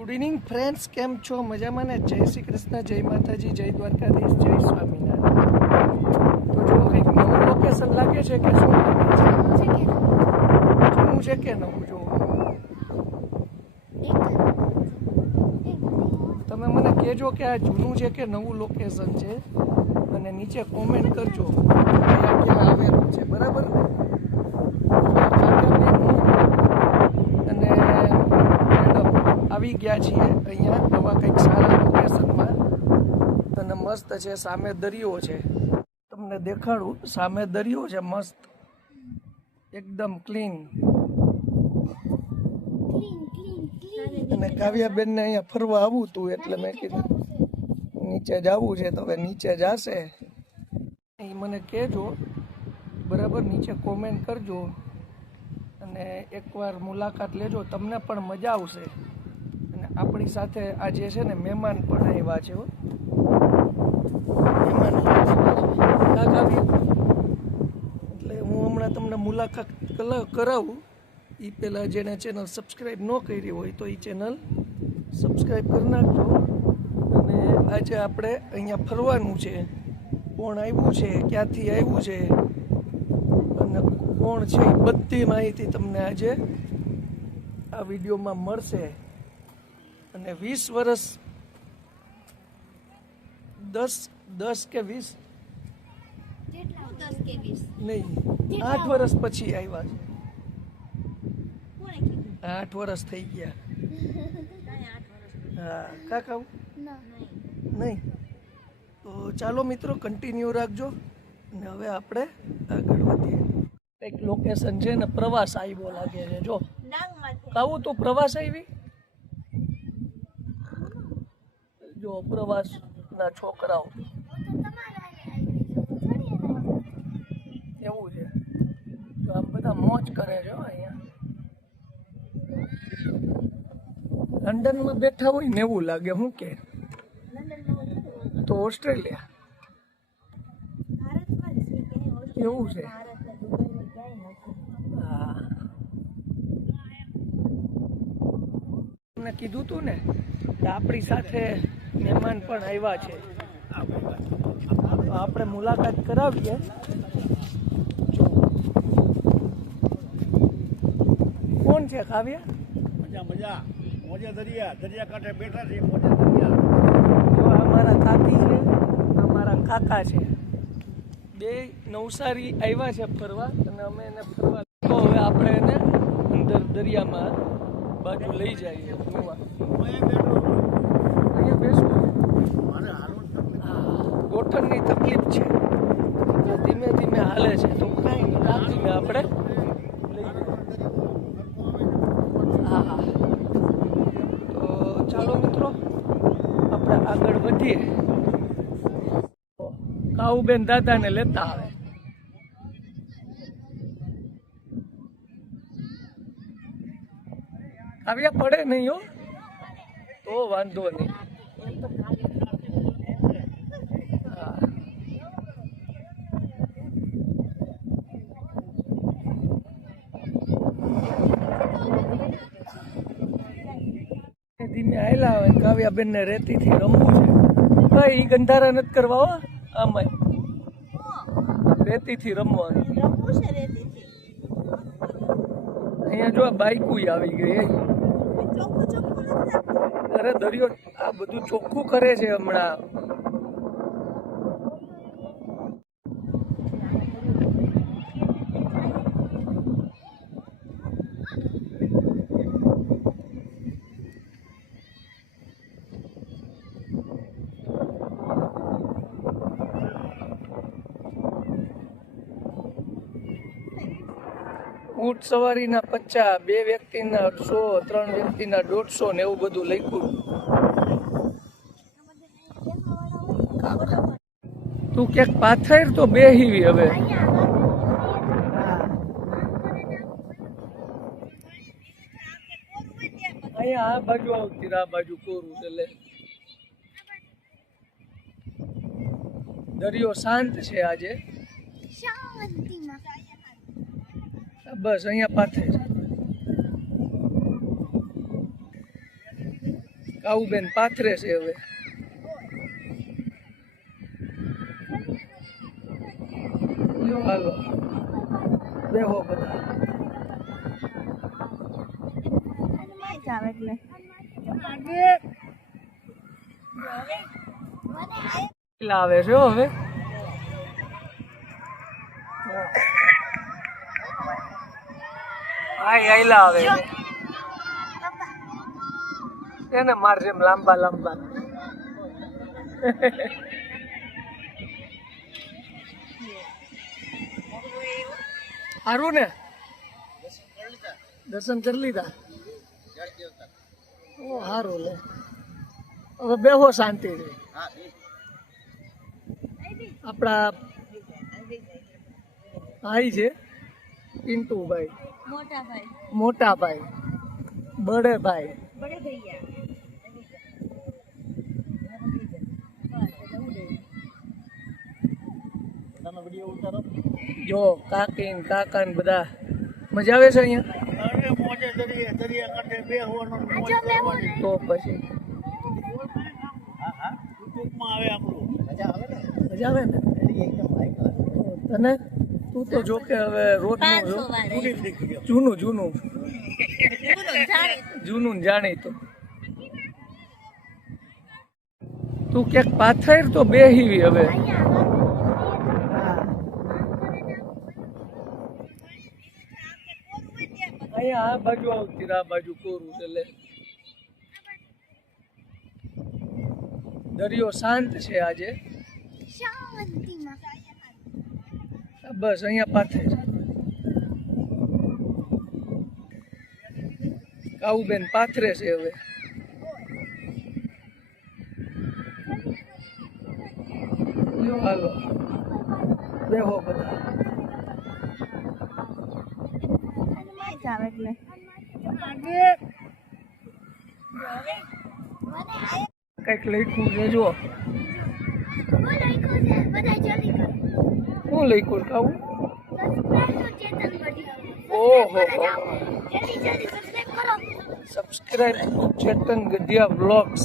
Good evening friends, કેમ છો? મજામાં ને? જય શ્રી કૃષ્ણ, જય માતાજી, જય દ્વારકાધીશ, જય સ્વામિનારાયણ. તો જો કંઈક નવું લોકેશન લાગે છે કે શું લાગે છે? જૂનું છે કે નવું? જો તમે મને કહેજો કે આ જૂનું છે કે નવું લોકેશન છે, અને નીચે કોમેન્ટ કરજો ક્યાં આવેલું છે. બરાબર ને? અને મેડમ આવી ગયા છીએ અહીંયા નવા કંઈક સારા લોકેશનમાં, અને મસ્ત છે. સામે દરિયો છે, તમને દેખાડું. સામે દરિયો છે મસ્ત, એકદમ ક્લીન. અને કાવ્યાબેનને અહીંયા ફરવા આવવું હતું, એટલે મેં કીધું નીચે જવું છે તો હવે નીચે જશે. એ મને કહેજો, બરાબર? નીચે કોમેન્ટ કરજો અને એકવાર મુલાકાત લેજો, તમને પણ મજા આવશે. અને આપણી સાથે આ જે છે ને મહેમાન પણ આવ્યા છે. મહેમાન એટલે હું હમણાં તમને મુલાકાત કરાવું. એ પહેલાં જેણે ચેનલ સબસ્ક્રાઈબ ન કરી હોય તો એ ચેનલ સબસ્ક્રાઈબ કરી નાખજો. અને આજે આપણે અહીંયા ફરવાનું છે. કોણ આવ્યું છે, ક્યાંથી આવ્યું છે અને કોણ છે, એ બધી માહિતી તમને આજે આ વિડીયોમાં મળશે. અને 20 વર્ષ 10 કે 20 નહીં, 8 વર્ષ પછી આવ્યા છે. 8 વર્ષ થઈ ગયા. હા કાકા નહીં. તો ચાલો મિત્રો, કન્ટિન્યુ રાખજો. અને હવે આપણે આગળ વધીએ. એક લોકેશન છે ને, પ્રવાસ આવ્યો લાગે છે. જો કાવું તું પ્રવાસ આવી? જો પ્રવાસના છોકરાઓ એવું છે. તો આમ બધા મોજ કરે છે અહીંયા. લંડનમાં બેઠા હોય ને એવું લાગે. શું કે તો ઓસ્ટ્રેલિયા એવું છે. હા, તમને કીધું તું ને કે આપણી સાથે મહેમાન પણ આવ્યા છે. આપણે મુલાકાત કરાવીએ. કોણ છે કાવ્યા? મજા મજા, મોજે દરિયા કાંઠે બેઠા છે. મોજે દરિયા. જો અમારા કાકી છે, અમારા કાકા છે, બે નવસારી આવ્યા છે ફરવા, અને અમે એને ફરવા. તો હવે આપણે એને અંદર દરિયામાં બાજુ લઈ જઈએ. અહીંયા બેસવું ગોઠણની તકલીફ છે, ધીમે ધીમે હાલે છે. તો કાંઈ નહીં, રાખીને આપણે લઈ જઈએ. હા હા, તો ચાલો મિત્રો, આપણે આગળ વધીએ. કાઉબેન દાદાને લેતા આવે. આવ્યા પડે નહીં હો, તો વાંધો નહીં. ધીમે આયલા હોય. કાવ્યાબેન ને રેતીથી રમવું છે. ભાઈ ગંધારા નથી કરવા હો. આમાં રેતીથી રમવાનું. અહીંયા જો આ બાઈકું આવી ગઈ. અરે દરિયો આ બધું ચોખ્ખું કરે છે હમણાં. ઊંટ સવારીના 50, 2 વ્યક્તિના 100, 3 વ્યક્તિના 150 ને એવું બધું લખ્યું. તું ક્યાંક પાથર તો બેહીવી હવે. અહીંયા આ બાજુ આવતી, આ બાજુ કોરું છે. એટલે દરિયો શાંત છે આજે. બસ અહીંયા પાથરે છે. કાઉબેન પાથરે છે હવે. લ્યો હાલો બેહો બધા. આવે છે હો હવે. આયલા આવે એને માર જેમ લાંબા લાંબા. સારું ને દર્શન કરી લીધા. ઓ સારું લે હવે બેહો શાંતિ. આપણા ભાઈ છે પિન્ટુભાઈ, મોટા ભાઈ, બડે ભાઈ. જો કાકી ને કાકા ને બધા મજા આવે છે અહીંયા. અરે મોજે દરિયા કાંઠે બેહવાનું મોજ કરવાની. તો પછી યુટ્યુબમાં આવે આપણું મજા આવે ને. મજા આવે ને તને. તું તો જો કે હવે રોજ પૂરી થઈ ગઈ. જૂનું જૂનું જૂનું જાણીતું. તું ક્યાંક પાથર તો બેહીવી હવે. અહીંયા આ બાજુ આવતી આ બાજુ કોરું છે લે. દરિયો શાંત છે આજે. બસ અહીંયા પાથરે છે. કાઉબેન પાથરે છે હવે. લ્યો હાલો બેહો બધા. કઈક લખ્યું છે જો. શું લખ્યું કાવું? ઓહો સબસ્ક્રાઇબ ટુ ચેતન ગઢિયા વ્લોગ્સ.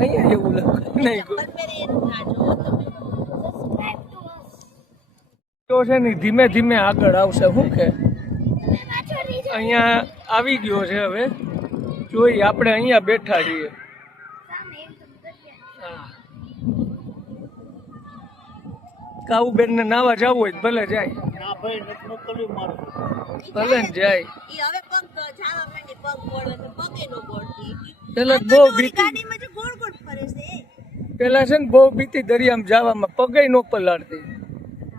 અહીંયા એવું લખાય નહીં તો છે ને ધીમે ધીમે આગળ આવશે. શું કે અહીંયા આવી ગયો છે હવે. જોઈ આપણે અહીંયા બેઠા છીએ. કાઉબેન ને નાવા જવું હોય તો ભલે જાય. ના ભાઈ નથી મોકલ્યું મારું. ભલે ને જાય. ઈ હવે પગ જાવા માંડી, પગ બોળવે તો પગે નો બોળતી. પેલા બહુ બીતી. ગાડીમાં જો ગોળ ગોળ ફરે છે. પેલા છે ને બહુ બીતી દરિયામાં જવામાં પગે નો પલાળતી.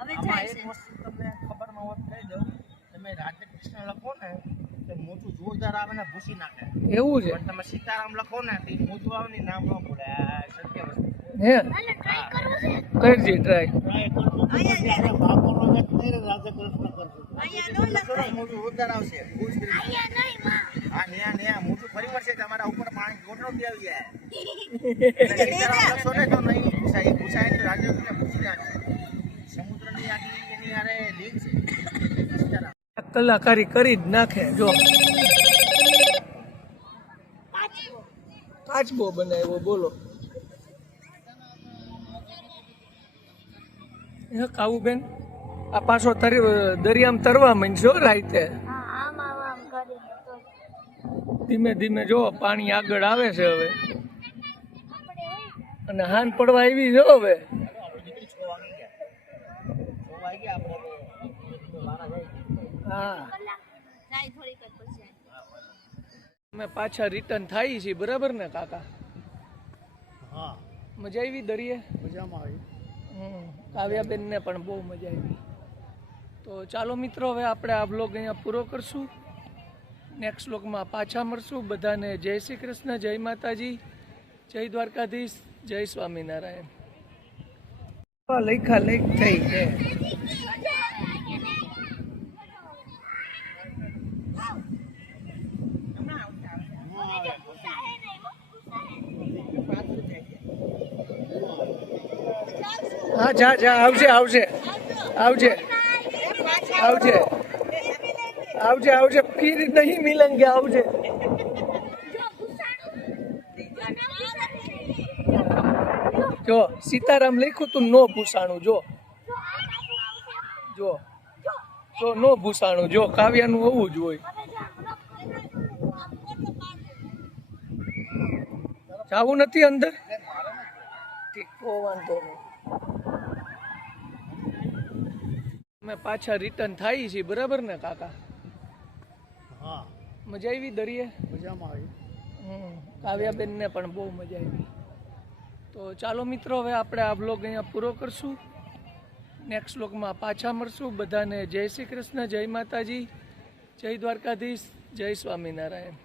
હવે આમાં જાય એક છે. વસ્તુ તમને ખબરમાં હોત કહી દઉં. તમે રાધે કૃષ્ણ લખો ને તો મોટું જોરદાર આવે ને ભૂસી નાખે. એવું છે પણ તમે સીતારામ લખો ને તો ઈ મોટું આવે ને નામ ન બોલે. આ સત્ય વસ્તુ. હે કરજે ટ્રાય. ટ્રાય કરજો તો પછી આપણે બાપોનો વેત નહીં ને રાધે કૃષ્ણ કરજો. અહીંયા નો લખાય. મોટું જોરદાર આવશે. ખુશ કરી. હા ન્યા મોટું ફરી વળશે તમારા ઉપર પાણી ગોટનો બી આવી જાય. સીતારામ લખશો ને તો નહીં પૂછાય. પૂછાય તો રાધે કૃષ્ણ પૂછી નાખે. સમુદ્રની આખી એની હારે લિંક છે. સીતારામ કલાકારી કરી જ નાખે. જો કાચબો બનાવ્યો બોલો. હે કાઉબેન આ પાછો દરિયામાં તરવા માંડશો રાઈતે. ધીમે ધીમે જો પાણી આગળ આવે છે હવે. અને હાન પડવા આવી જો હવે. હા જાય થોડીક જ પછી. અમે પાછા રિટર્ન થાય છીએ બરાબર ને કાકા? હા મજા આવી દરિયે? મજામાં આવી. કાવ્યાબેન ને પણ બહુ મજા આવી. તો ચાલો મિત્રો હવે આપણે આ બ્લોગ અહીંયા પૂરો કરશું. નેક્સ્ટ બ્લોગમાં પાછા મળશું. બધાને જય શ્રી કૃષ્ણ, જય માતાજી, જય દ્વારકાધીશ, જય સ્વામિનારાયણ. લેખા લેખ થઈ છે. હા જા જા આવજે આવજે આવજે આવજે આવજે આવજે ફિર નહીં મિલેંગે આવજે. જો સીતારામ લખ્યું તું નો ભૂસાણું જો જો જો નો ભૂસાણું જો કાવ્યાનું હોવું જ હોય. જાવું નથી અંદર ઠીક તો વાંધો નહીં. અમે પાછા રિટર્ન થાય છીએ બરાબર ને કાકા? હા મજા આવી દરિયે? મજામાં આવી. કાવ્યાબેન ને પણ બહુ મજા આવી. તો ચાલો મિત્રો હવે આપણે આ બ્લોગ અહીંયા પૂરો કરશું. નેક્સ્ટ બ્લોગમાં પાછા મળશું. બધાને જય શ્રી કૃષ્ણ, જય માતાજી, જય દ્વારકાધીશ, જય સ્વામિનારાયણ.